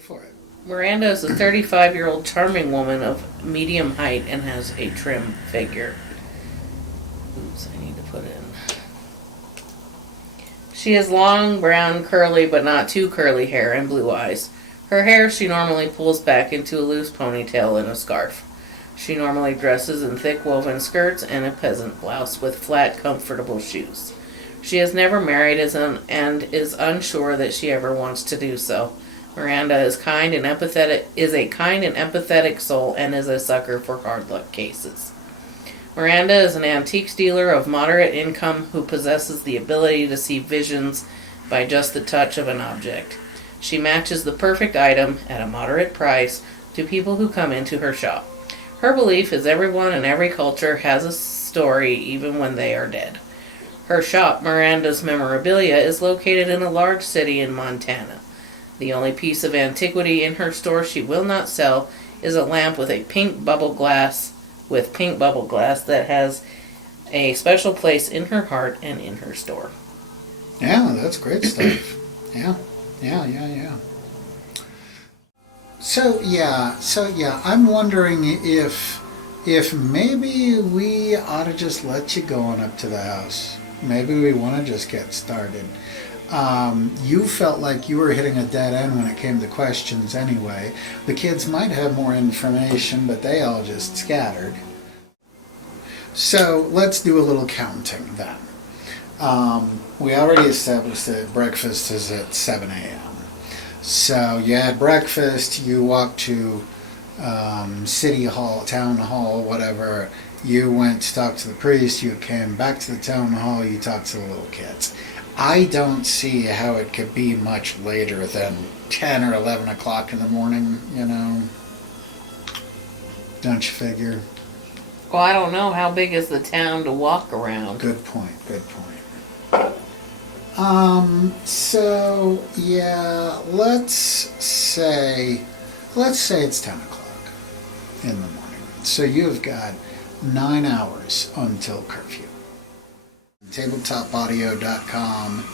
for it. Miranda is a 35-year-old charming woman of medium height and has a trim figure. Oops, I need to put in. She has long, brown, curly, but not too curly hair and blue eyes. Her hair she normally pulls back into a loose ponytail and a scarf. She normally dresses in thick woven skirts and a peasant blouse with flat, comfortable shoes. She has never married and is unsure that she ever wants to do so. Miranda is a kind and empathetic soul and is a sucker for hard luck cases. Miranda is an antiques dealer of moderate income who possesses the ability to see visions by just the touch of an object. She matches the perfect item at a moderate price to people who come into her shop. Her belief is everyone in every culture has a story even when they are dead. Her shop, Miranda's Memorabilia, is located in a large city in Montana. The only piece of antiquity in her store she will not sell is a lamp with pink bubble glass that has a special place in her heart and in her store. Yeah, that's great stuff. Yeah. So I'm wondering if maybe we ought to just let you go on up to the house. Maybe we want to just get started. You felt like you were hitting a dead end when it came to questions anyway. The kids might have more information, but they all just scattered. So let's do a little counting then. We already established that breakfast is at 7 a.m. So you had breakfast, you walked to City Hall, Town Hall, whatever. You went to talk to the priest, you came back to the Town Hall, you talked to the little kids. I don't see how it could be much later than 10 or 11 o'clock in the morning, you know? Don't you figure? Well, I don't know. How big is the town to walk around? Good point. So, yeah, let's say it's 10 o'clock in the morning. So you've got 9 hours until curfew. TabletopAudio.com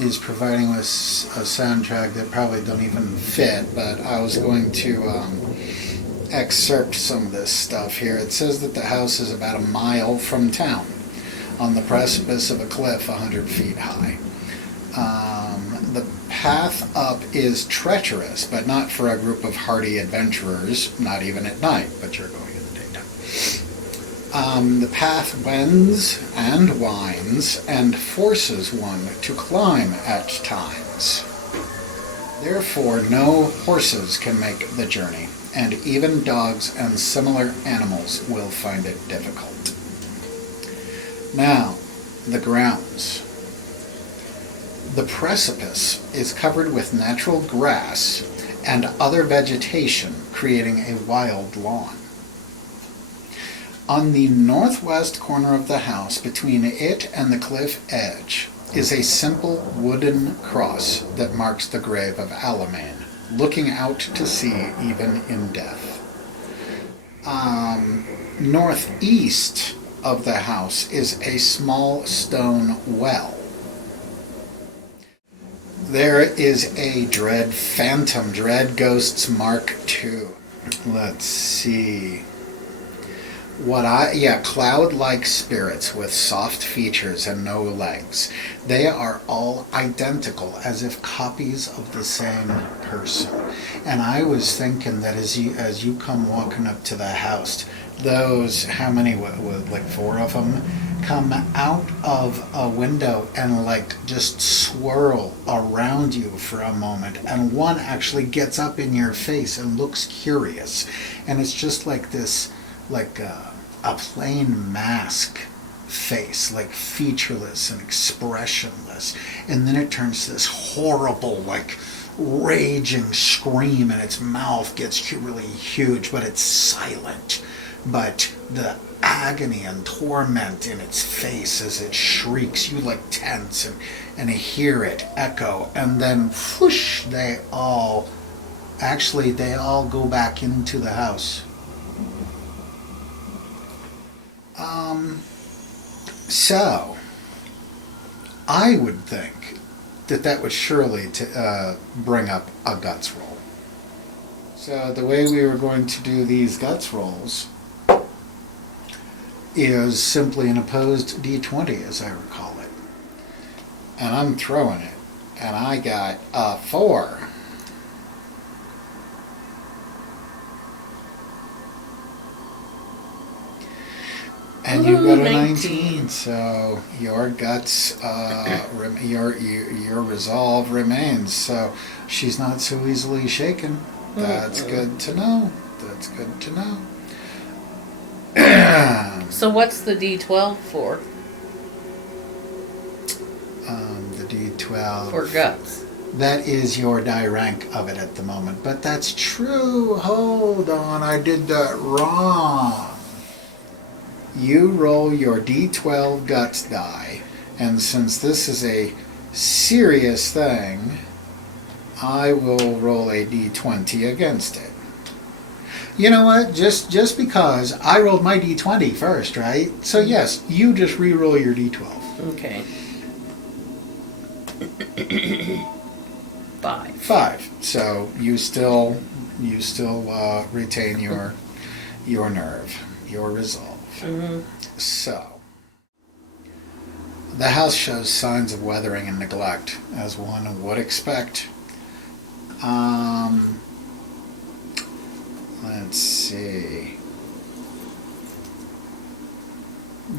is providing us a soundtrack that probably don't even fit, but I was going to excerpt some of this stuff here. It says that the house is about a mile from town, on the precipice of a cliff 100 feet high. The path up is treacherous, but not for a group of hardy adventurers, not even at night, but you're going in the daytime. The path wends and winds and forces one to climb at times. Therefore, no horses can make the journey, and even dogs and similar animals will find it difficult. Now, the grounds. The precipice is covered with natural grass and other vegetation, creating a wild lawn. On the northwest corner of the house, between it and the cliff edge, is a simple wooden cross that marks the grave of Alamein, looking out to sea even in death. Northeast of the house is a small stone well. There is a dread phantom, dread ghosts Mark II. Let's see. Cloud-like spirits with soft features and no legs. They are all identical, as if copies of the same person. And I was thinking that as you come walking up to the house, those, how many, like 4 of them, come out of a window and like just swirl around you for a moment. And one actually gets up in your face and looks curious. And it's just like this, like a plain mask face, like featureless and expressionless. And then it turns to this horrible, like raging scream, and its mouth gets really huge, but it's silent. But the agony and torment in its face as it shrieks, you like tense and hear it echo, and then whoosh, they all go back into the house. So I would think that would surely bring up a guts roll. So the way we were going to do these guts rolls is simply an opposed d20, as I recall it. And I'm throwing it. And I got a 4. And you got a 19, so your guts, your resolve remains. So she's not so easily shaken. That's good to know. That's good to know. So what's the D12 for? The D12. For guts. That is your die rank of it at the moment. But that's true. Hold on, I did that wrong. You roll your D12 guts die, and since this is a serious thing, I will roll a D20 against it. You know what? Just because I rolled my D20 first, right? So yes, you just re-roll your D12. Okay. 5. So you still retain your nerve, your resolve. Mm-hmm. So, the house shows signs of weathering and neglect, as one would expect. Let's see.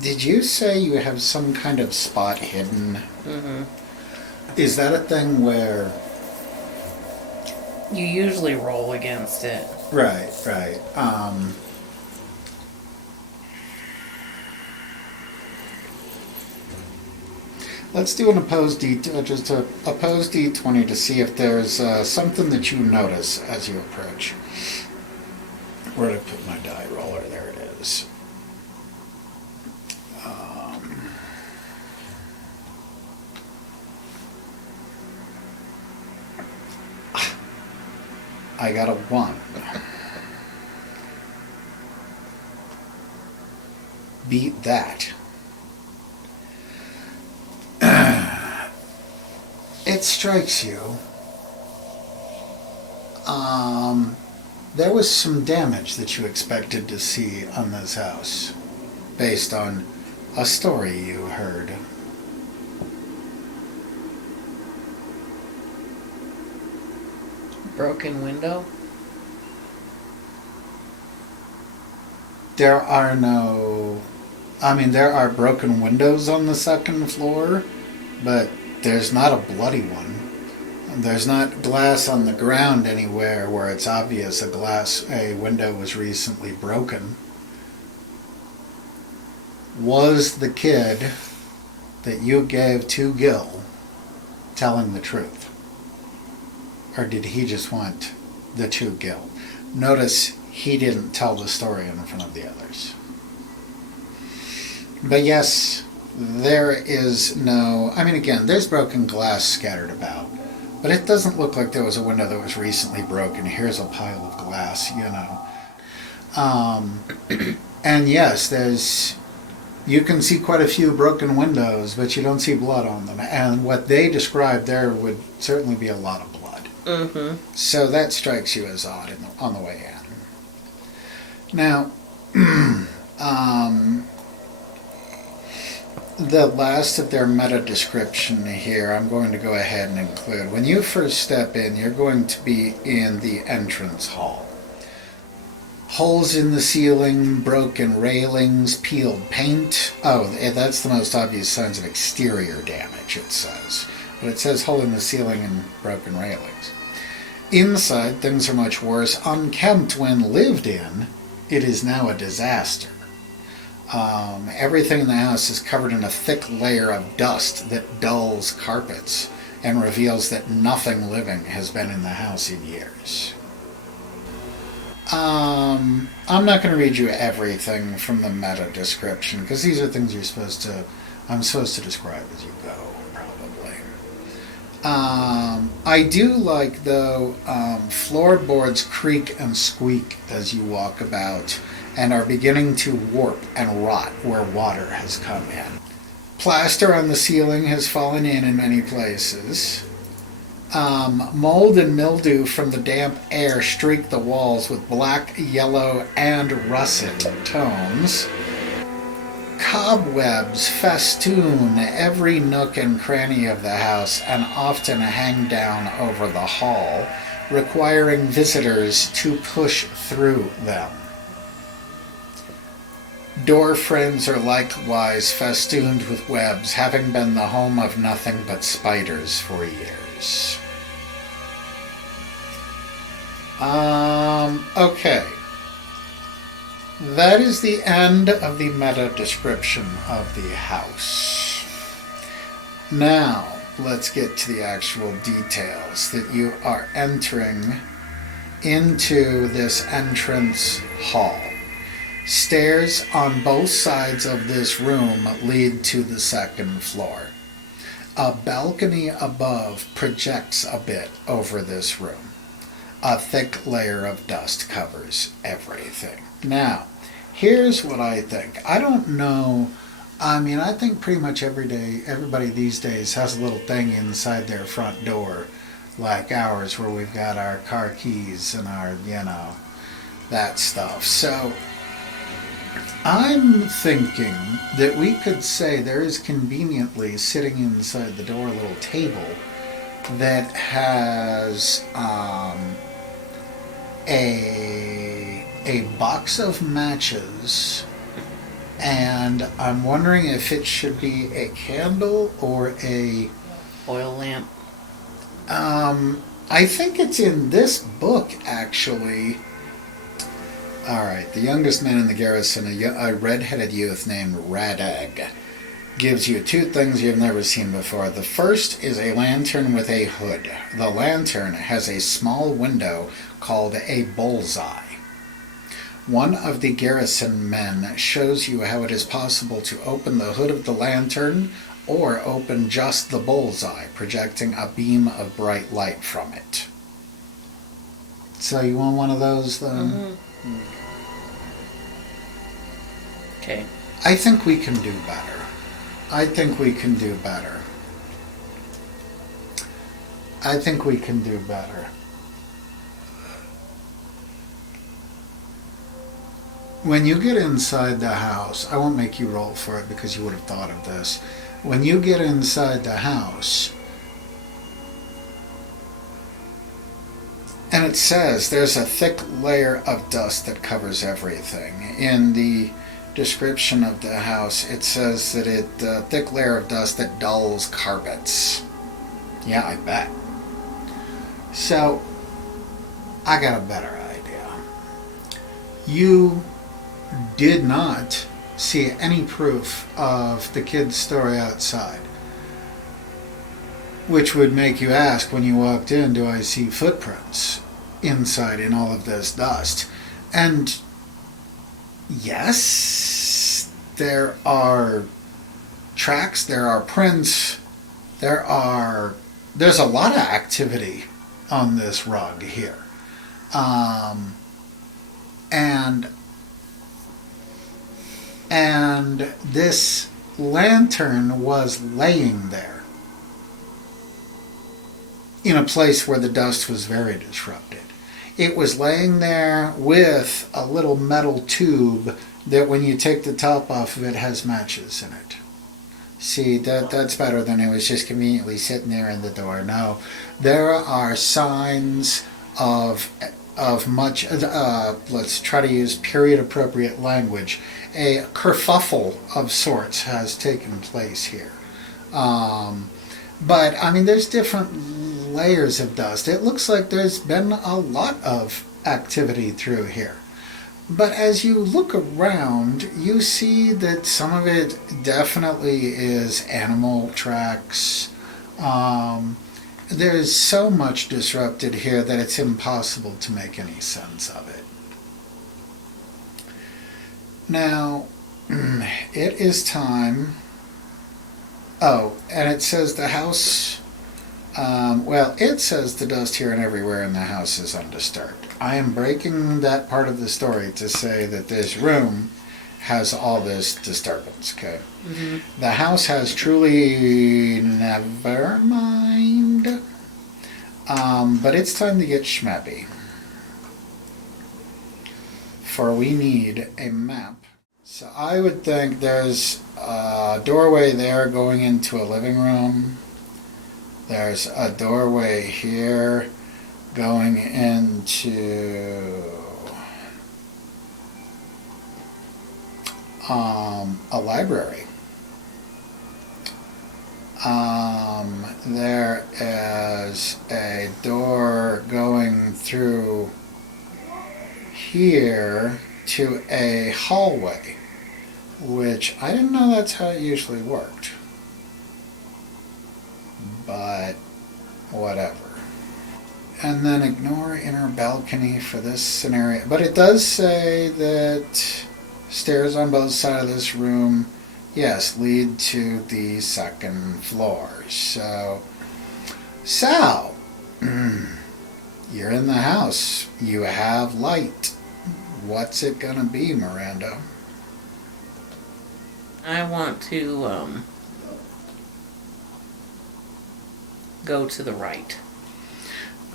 Did you say you have some kind of spot hidden? Mm-hmm. Is that a thing where... You usually roll against it. Right. Let's do an opposed opposed D20 to see if there's something that you notice as you approach. Where did I put my die roller? There it is. I got a 1. Beat that. It strikes you. There was some damage that you expected to see on this house, based on a story you heard. Broken window? There are broken windows on the second floor, but there's not a bloody one. There's not glass on the ground anywhere where it's obvious a window was recently broken. Was the kid that you gave to Gil telling the truth? Or did he just want the to Gil? Notice he didn't tell the story in front of the others. But yes, there is no... again, there's broken glass scattered about. But it doesn't look like there was a window that was recently broken. Here's a pile of glass, And yes, you can see quite a few broken windows, but you don't see blood on them. And what they described there would certainly be a lot of blood. Mm-hmm. So that strikes you as odd on the way in. Now, the last of their meta description here, I'm going to go ahead and include. When you first step in, you're going to be in the entrance hall. Holes in the ceiling, broken railings, peeled paint. Oh, that's the most obvious signs of exterior damage, it says. But it says hole in the ceiling and broken railings. Inside, things are much worse. Unkempt when lived in, it is now a disaster. Everything in the house is covered in a thick layer of dust that dulls carpets and reveals that nothing living has been in the house in years. I'm not going to read you everything from the meta description, because these are things I'm supposed to describe as you go, probably. I do like, though, floorboards creak and squeak as you walk about, and are beginning to warp and rot where water has come in. Plaster on the ceiling has fallen in many places. Mold and mildew from the damp air streak the walls with black, yellow, and russet tones. Cobwebs festoon every nook and cranny of the house and often hang down over the hall, requiring visitors to push through them. Door frames are likewise festooned with webs, having been the home of nothing but spiders for years. Okay. That is the end of the meta description of the house. Now, let's get to the actual details that you are entering into this entrance hall. Stairs on both sides of this room lead to the second floor. A balcony above projects a bit over this room. A thick layer of dust covers everything. Now, here's what I think. I don't know. I think pretty much everybody these days has a little thing inside their front door, like ours, where we've got our car keys and our, that stuff. So, I'm thinking that we could say there is conveniently sitting inside the door a little table that has a box of matches, and I'm wondering if it should be a candle or a Oil lamp. I think it's in this book, actually. Alright, the youngest man in the garrison, a red-headed youth named Radag, gives you two things you've never seen before. The first is a lantern with a hood. The lantern has a small window called a bullseye. One of the garrison men shows you how it is possible to open the hood of the lantern or open just the bullseye, projecting a beam of bright light from it. So you want one of those then? Mm-hmm. Okay. I think we can do better. I think we can do better. When you get inside the house, I won't make you roll for it because you would have thought of this. When you get inside the house, and it says there's a thick layer of dust that covers everything. In the description of the house, it says that a thick layer of dust that dulls carpets. Yeah, I bet. So, I got a better idea. You did not see any proof of the kid's story outside, which would make you ask when you walked in, do I see footprints inside in all of this dust? And yes, there are tracks, there are prints, there's a lot of activity on this rug here. And this lantern was laying there in a place where the dust was very disrupted. It was laying there with a little metal tube that when you take the top off of it has matches in it. See, that's better than it was just conveniently sitting there in the door. No, there are signs of much, let's try to use period-appropriate language. A kerfuffle of sorts has taken place here. But, there's different layers of dust. It looks like there's been a lot of activity through here. But as you look around, you see that some of it definitely is animal tracks. There's so much disrupted here that it's impossible to make any sense of it. Now, it is time. Oh, and it says the house, it says the dust here and everywhere in the house is undisturbed. I am breaking that part of the story to say that this room has all this disturbance, okay? Mm-hmm. The house has truly, never mind. But it's time to get schmappy. For we need a map. So I would think there's a doorway there going into a living room. There's a doorway here going into a library. There is a door going through here to a hallway, which I didn't know that's how it usually worked. But whatever. And then ignore inner balcony for this scenario. But it does say that stairs on both sides of this room, yes, lead to the second floor. So, Sal, you're in the house. You have light. What's it gonna be, Miranda? I want to go to the right.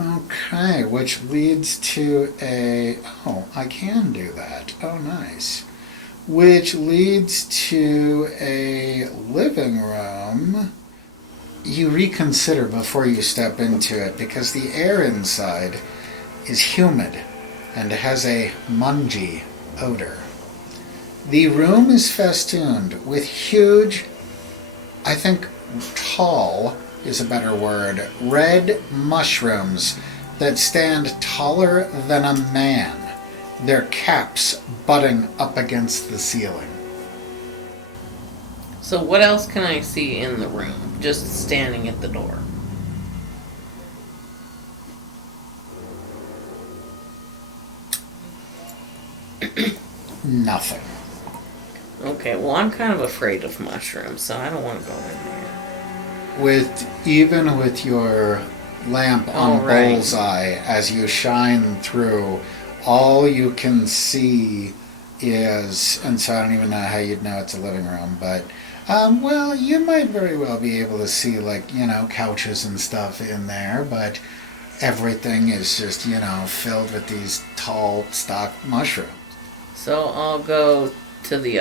Okay, which leads to a... Oh, I can do that. Oh, nice. Which leads to a living room. You reconsider before you step into it because the air inside is humid and has a mungy odor. The room is festooned with huge, I think tall is a better word, red mushrooms that stand taller than a man, their caps butting up against the ceiling. So what else can I see in the room, just standing at the door? Nothing. Okay, well, I'm kind of afraid of mushrooms, so I don't want to go in there. Even with your lamp on right. bullseye, as you shine through, all you can see is, and so I don't even know how you'd know it's a living room, but well, you might very well be able to see, like, couches and stuff in there, but everything is just, filled with these tall stock mushrooms. So I'll go to the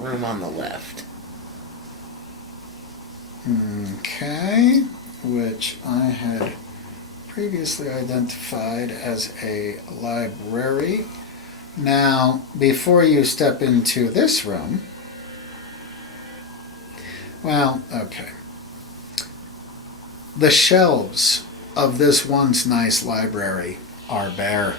room on the left. Okay, which I had previously identified as a library. Now, before you step into this room, well, okay. The shelves of this once nice library are bare.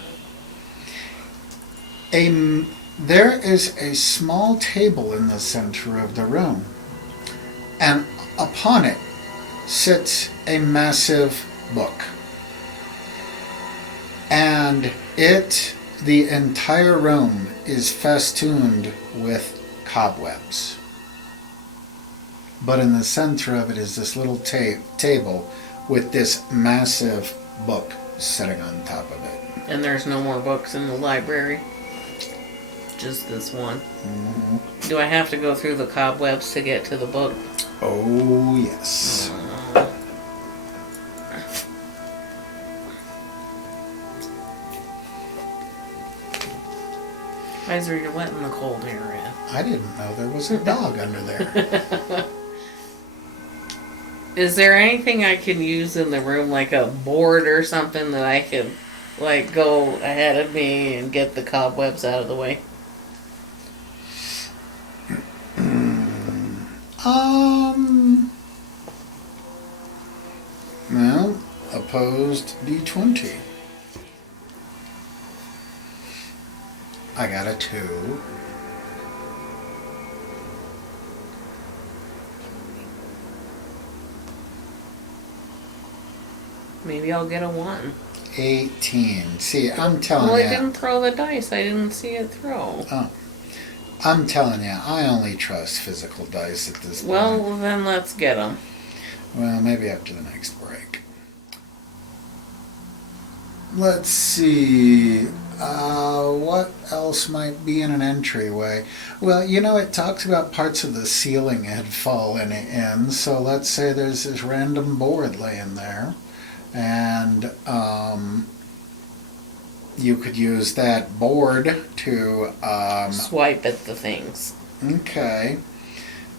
There is a small table in the center of the room, and upon it sits a massive book. And the entire room is festooned with cobwebs. But in the center of it is this little table with this massive book sitting on top of it. And there's no more books in the library? Just this one? Mm-hmm. Do I have to go through the cobwebs to get to the book? Oh, yes. Kaiser, you're letting the cold air in. I didn't know there was a dog under there. Is there anything I can use in the room, like a board or something that I can, go ahead of me and get the cobwebs out of the way? Well, opposed D20. I got a 2. Maybe I'll get a 1. 18. See, I'm telling you. Well, I didn't throw the dice. I didn't see it throw. Oh. I'm telling you, I only trust physical dice at this point. Well, then let's get them. Well, maybe after the next break. Let's see. What else might be in an entryway? Well, it talks about parts of the ceiling had fallen in, so let's say there's this random board laying there. And you could use that board to Swipe at the things. okay.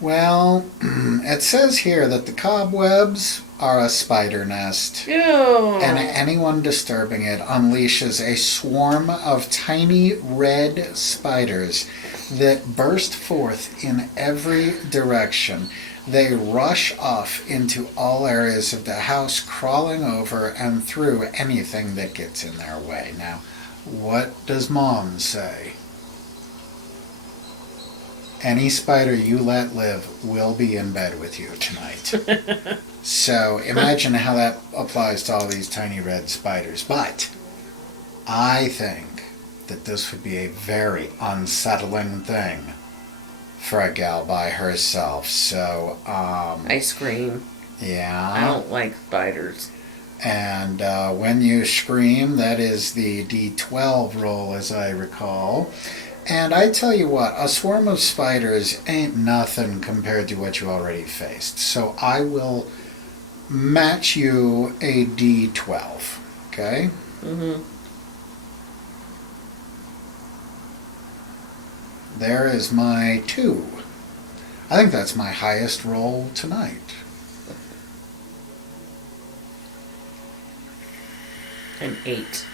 Well, it says here that the cobwebs are a spider nest, Ew. and anyone disturbing it unleashes a swarm of tiny red spiders that burst forth in every direction. They rush off into all areas of the house, crawling over and through anything that gets in their way. Now, what does Mom say? Any spider you let live will be in bed with you tonight. So imagine how that applies to all these tiny red spiders. But I think that this would be a very unsettling thing for a gal by herself. So, I scream. yeah. I don't like spiders. And when you scream, that is the D12 roll, as I recall. And I tell you what, a swarm of spiders ain't nothing compared to what you already faced. So I will match you a D12. Okay? Mm-hmm. There is my 2. I think that's my highest roll tonight. An 8.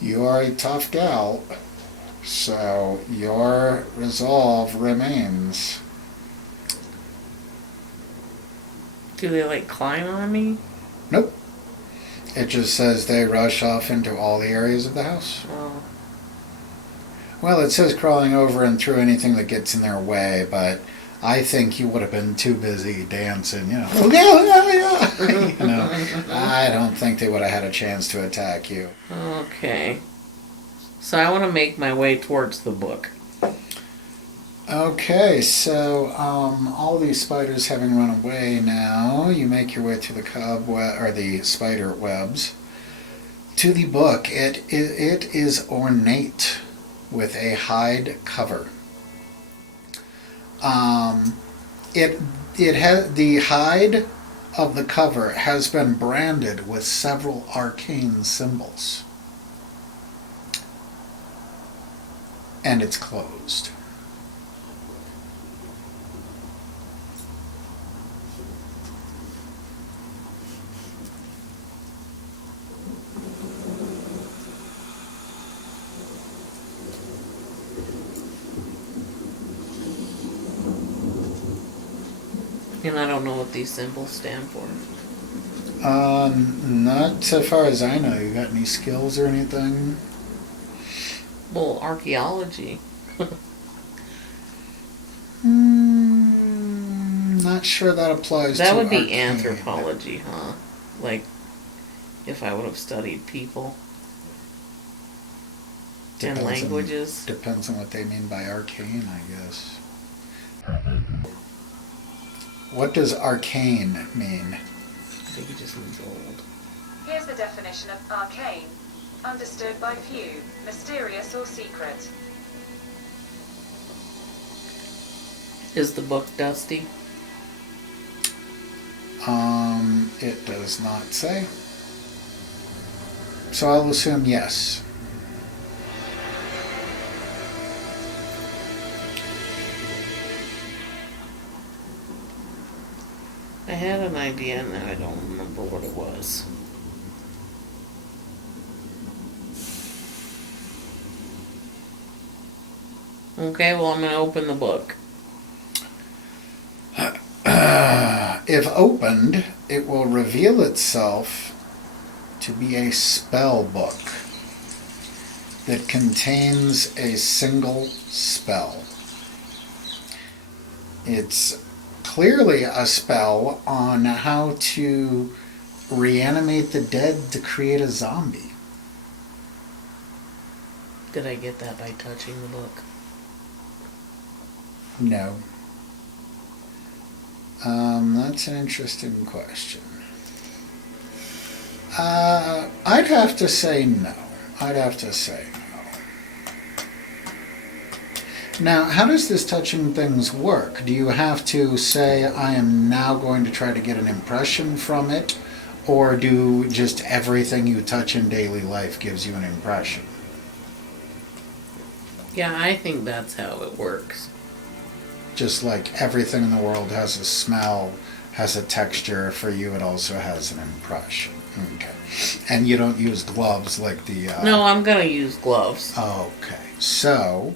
You are a tough gal, so your resolve remains. Do they like climb on me? Nope. It just says they rush off into all the areas of the house. Oh. Well, it says crawling over and through anything that gets in their way, but I think you would have been too busy dancing, you know. You know, I don't think they would have had a chance to attack you. Okay. So I want to make my way towards the book. Okay, so all these spiders having run away now, you make your way through the cobweb or the spider webs to the book. It is ornate with a hide cover. It has the hide of the cover has been branded with several arcane symbols, and it's closed. And I don't know what these symbols stand for. Not so far as I know. You got any skills or anything? Well, archaeology. Not sure that applies to That would be arcane. anthropology, huh? Like, if I would have studied people and languages. Depends on what they mean by arcane, I guess. What does arcane mean? I think it just means old. Here's the definition of arcane. Understood by few, mysterious or secret. Is the book dusty? It does not say. So I'll assume yes. I had an idea and I don't remember what it was. Okay, well, I'm going to open the book. If opened, it will reveal itself to be a spell book that contains a single spell. It's clearly a spell on how to reanimate the dead to create a zombie. Did I get that by touching the book? No. That's an interesting question. I'd have to say no. Now, how does this touching things work? Do you have to say, I am now going to try to get an impression from it? Or do just everything you touch in daily life gives you an impression? Yeah, I think that's how it works. Just like everything in the world has a smell, has a texture, for you it also has an impression. Okay. And you don't use gloves like the... No, I'm gonna use gloves. Okay. So,